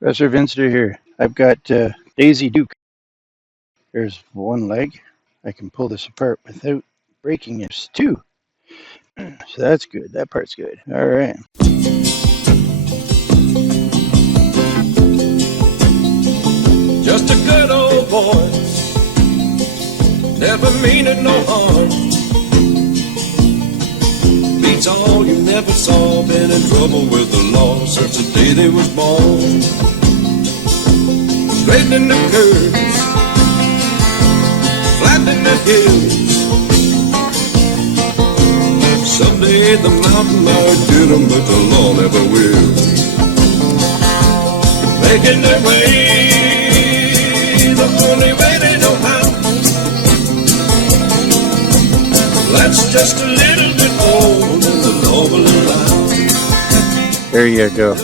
Professor Vinster here. I've got Daisy Duke. There's one leg. I can pull this apart without breaking it. There's two. So that's good. That part's good. All right. Just a good old boy, never meaning no harm. Beats all you never saw, been in trouble with the law since the day they was born. Straightening the curves, flattening the hills. Someday the mountain might get 'em, but the law never will. Making their way the only way they know how. That's just a little bit more than the law will allow. There you go.